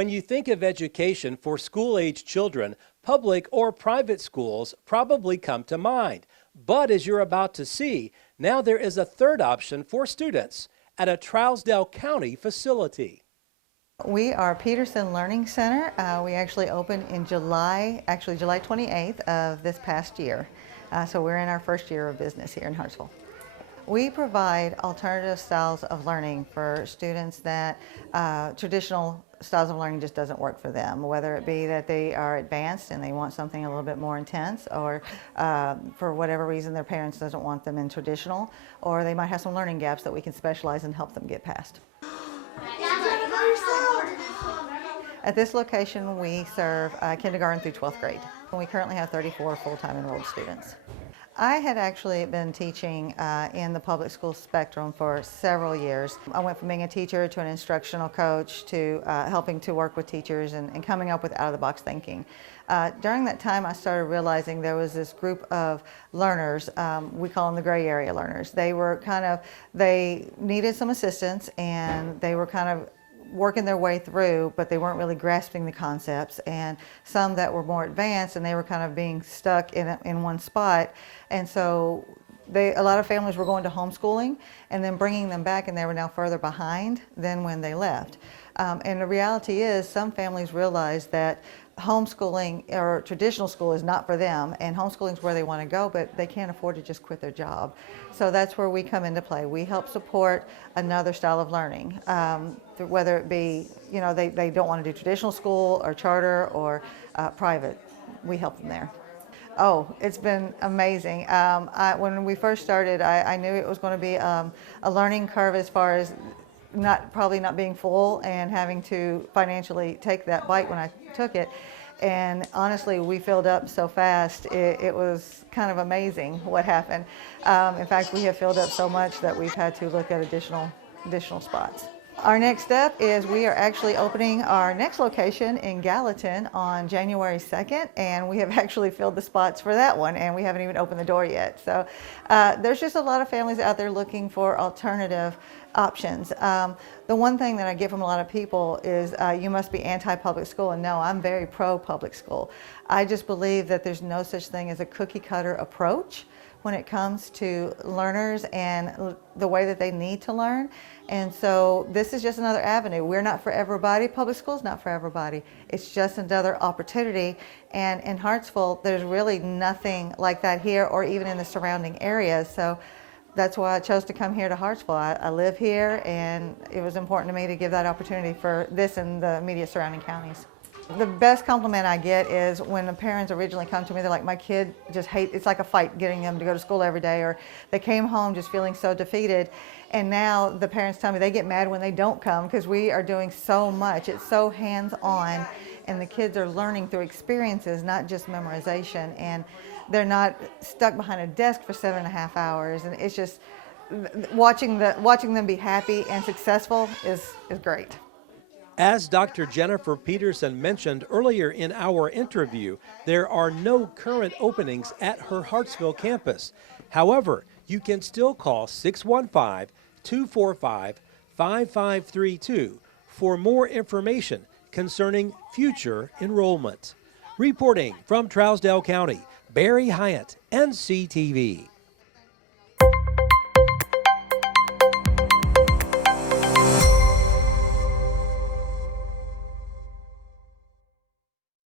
When you think of education for school-age children, public or private schools probably come to mind. But as you're about to see, now there is a third option for students at a Trousdale County facility. We are Peterson Learning Center. We actually opened in July 28th of this past year. So we're in our first year of business here in Hartsville. We provide alternative styles of learning for students that traditional styles of learning just doesn't work for them, whether it be that they are advanced and they want something a little bit more intense, or for whatever reason their parents doesn't want them in traditional, or they might have some learning gaps that we can specialize and help them get past. At this location, we serve kindergarten through 12th grade. We currently have 34 full-time enrolled students. I had actually been teaching in the public school spectrum for several years. I went from being a teacher to an instructional coach to helping to work with teachers and coming up with out-of-the-box thinking. During that time, I started realizing there was this group of learners, we call them the gray area learners. They needed some assistance, and they were kind of working their way through, but they weren't really grasping the concepts, and some that were more advanced and they were kind of being stuck in one spot. And so a lot of families were going to homeschooling and then bringing them back, and they were now further behind than when they left. And the reality is some families realized that homeschooling or traditional school is not for them, and homeschooling is where they want to go, but they can't afford to just quit their job. So that's where we come into play. We help support another style of learning, whether it be, they don't want to do traditional school or charter or private. We help them there. Oh, it's been amazing. When we first started, I knew it was going to be a learning curve as far as probably not being full and having to financially take that bite when I took it. And honestly, we filled up so fast, it was kind of amazing what happened. In fact, we have filled up so much that we've had to look at additional spots. Our next step is we are actually opening our next location in Gallatin on January 2nd, and we have actually filled the spots for that one, and we haven't even opened the door yet. So there's just a lot of families out there looking for alternative options. The one thing that I get from a lot of people is you must be anti-public school, and no, I'm very pro-public school. I just believe that there's no such thing as a cookie-cutter approach when it comes to learners and the way that they need to learn. And so this is just another avenue. We're not for everybody. Public school's not for everybody. It's just another opportunity. And in Hartsville, there's really nothing like that here or even in the surrounding areas. So that's why I chose to come here to Hartsville. I live here, and it was important to me to give that opportunity for this and the immediate surrounding counties. The best compliment I get is when the parents originally come to me, they're like, my kid just it's like a fight getting them to go to school every day, or they came home just feeling so defeated. And now the parents tell me they get mad when they don't come because we are doing so much. It's so hands-on, and the kids are learning through experiences, not just memorization. And they're not stuck behind a desk for 7.5 hours. And it's just watching them be happy and successful is great. As Dr. Jennifer Peterson mentioned earlier in our interview, there are no current openings at her Hartsville campus. However, you can still call 615-245-5532 for more information concerning future enrollment. Reporting from Trousdale County, Barry Hyatt, NCTV.